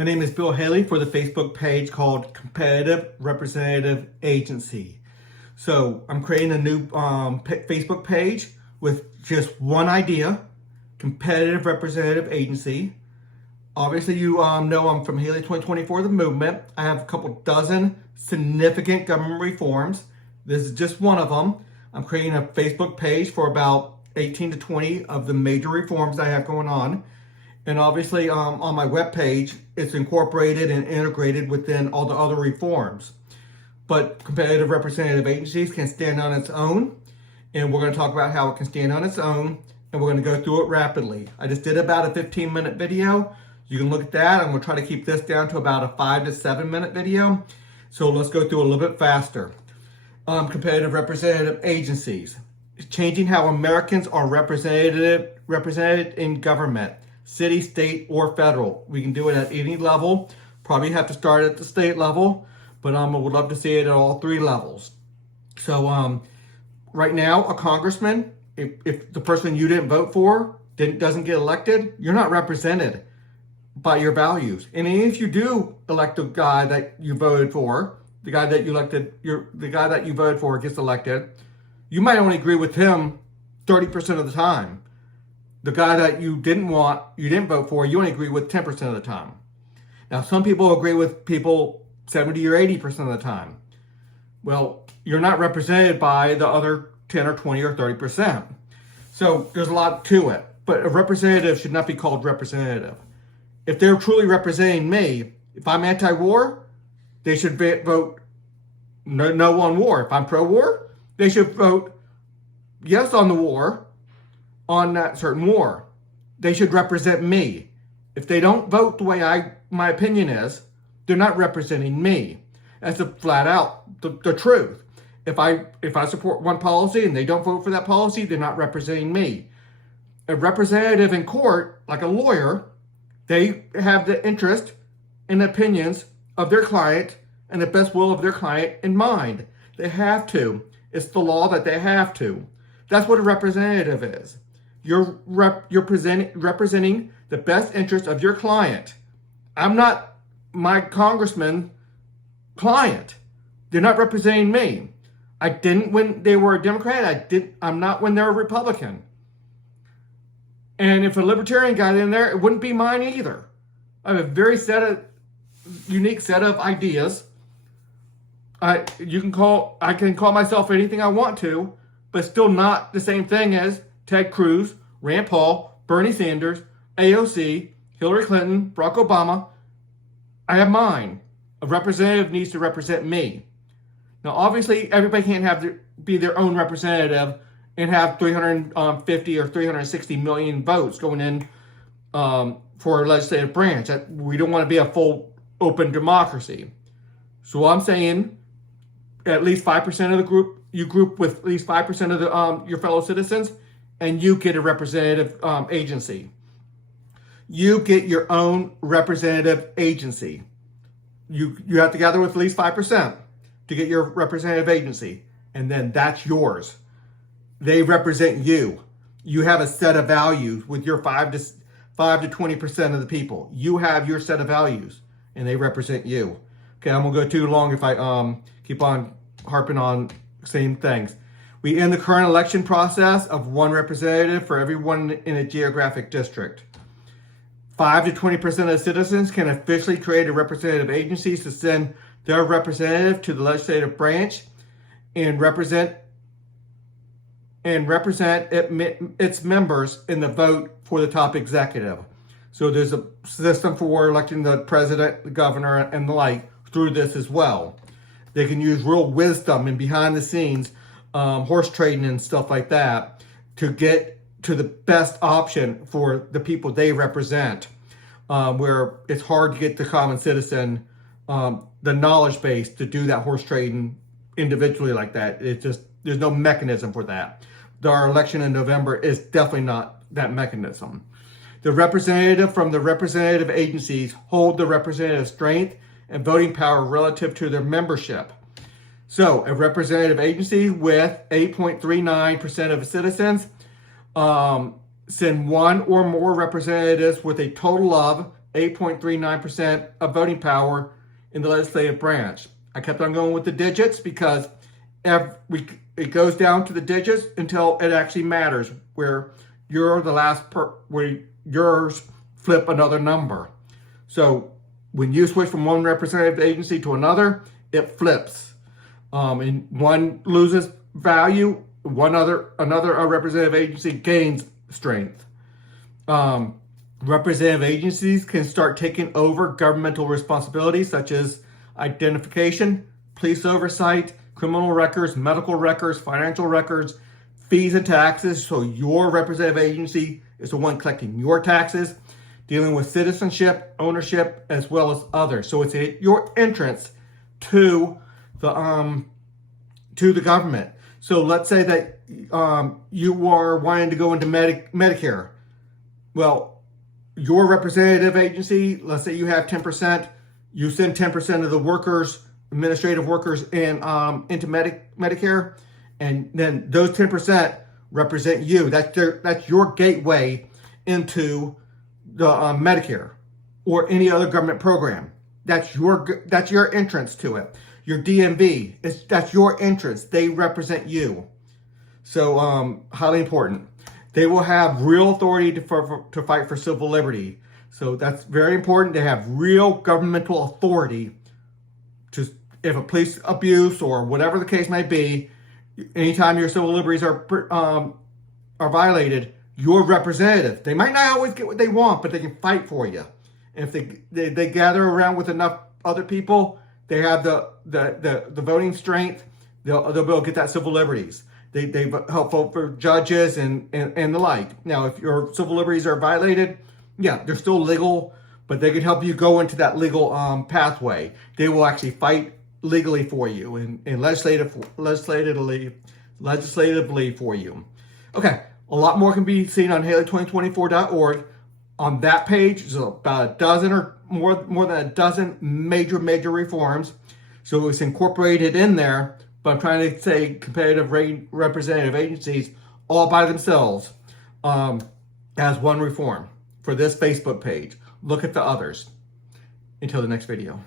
My name is Bill Haley for the Facebook page called Competitive Representative Agency. So I'm creating a new Facebook page with just one idea, Competitive Representative Agency. Obviously, you know I'm from Haley 2024, the movement. I have a couple dozen significant government reforms. This is just one of them. I'm creating a Facebook page for about 18 to 20 of the major reforms I have going on. And obviously on my webpage, it's incorporated and integrated within all the other reforms. But competitive representative agencies can stand on its own. And we're going to talk about how it can stand on its own. And we're going to go through it rapidly. I just did about a 15-minute video. You can look at that. I'm going to try to keep this down to about a 5 to 7-minute video. So let's go through a little bit faster. Competitive representative agencies. Changing how Americans are represented in government. City, state, or federal. We can do it at any level. Probably have to start at the state level, but I would love to see it at all three levels. So right now, a congressman, if the person you didn't vote for doesn't get elected, you're not represented by your values. And if you do elect the guy that you voted for, the guy that you voted for gets elected, you might only agree with him 30% of the time. The guy that you didn't vote for, you only agree with 10% of the time. Now, some people agree with people 70 or 80% of the time. Well, you're not represented by the other 10 or 20 or 30%. So there's a lot to it. But a representative should not be called representative. If they're truly representing me, if I'm anti-war, they should vote no on war. If I'm pro-war, they should vote yes on the war, on that certain war. They should represent me. If they don't vote the way my opinion is, they're not representing me. That's a flat out the truth. If I support one policy and they don't vote for that policy, they're not representing me. A representative in court, like a lawyer, they have the interest and opinions of their client and the best will of their client in mind. They have to. It's the law that they have to. That's what a representative is. You're representing the best interest of your client. I'm not my congressman client. They're not representing me. I didn't when they were a Democrat. I'm not when they're a Republican. And if a libertarian got in there, it wouldn't be mine either. I have a very unique set of ideas. I can call myself anything I want to, but still not the same thing as Ted Cruz, Rand Paul, Bernie Sanders, AOC, Hillary Clinton, Barack Obama. I have mine. A representative needs to represent me. Now, obviously, everybody can't be their own representative and have 350 or 360 million votes going in for a legislative branch. We don't want to be a full open democracy. So I'm saying at least 5% of the group, you group with at least 5% of your fellow citizens, and you get a representative agency. You get your own representative agency. You have to gather with at least 5% to get your representative agency, and then that's yours. They represent you. You have a set of values with your 5 to 20% of the people. You have your set of values, and they represent you. Okay, I'm gonna go too long if I keep on harping on same things. We end the current election process of one representative for everyone in a geographic district. 5 to 20% of citizens can officially create a representative agency to send their representative to the legislative branch and represent its members in the vote for the top executive. So there's a system for electing the president, the governor, and the like through this as well. They can use real wisdom and behind the scenes horse trading and stuff like that to get to the best option for the people they represent, where it's hard to get the common citizen the knowledge base to do that horse trading individually like that. There's no mechanism for that. Our election in November is definitely not that mechanism. The representative from the representative agencies hold the representative strength and voting power relative to their membership. So a representative agency with 8.39% of citizens send one or more representatives with a total of 8.39% of voting power in the legislative branch. I kept on going with the digits because it goes down to the digits until it actually matters, where you're the last where yours flip another number. So when you switch from one representative agency to another, it flips. And one loses value, another representative agency gains strength. Representative agencies can start taking over governmental responsibilities such as identification, police oversight, criminal records, medical records, financial records, fees and taxes. So your representative agency is the one collecting your taxes, dealing with citizenship, ownership, as well as others. So it's your entrance to the government. So let's say that you are wanting to go into Medicare. Well, your representative agency, let's say you have 10%, you send 10% of the workers, administrative workers into Medicare, and then those 10% represent you. That's your gateway into the Medicare or any other government program. That's your entrance to it. Your DMV, that's your entrance. They represent you. So highly important. They will have real authority to fight for civil liberty. So that's very important to have real governmental authority to, if a police abuse or whatever the case may be, anytime your civil liberties are violated, your representative, they might not always get what they want, but they can fight for you. And if they gather around with enough other people, they have the voting strength, they'll be able to get that civil liberties. They help vote for judges and the like. Now, if your civil liberties are violated, yeah, they're still legal, but they can help you go into that legal pathway. They will actually fight legally for you and legislatively for you. Okay, a lot more can be seen on Haley2024.org. On that page, there's about a dozen or more than a dozen major reforms. So it's incorporated in there, but I'm trying to say competitive representative agencies all by themselves as one reform for this Facebook page. Look at the others. Until the next video.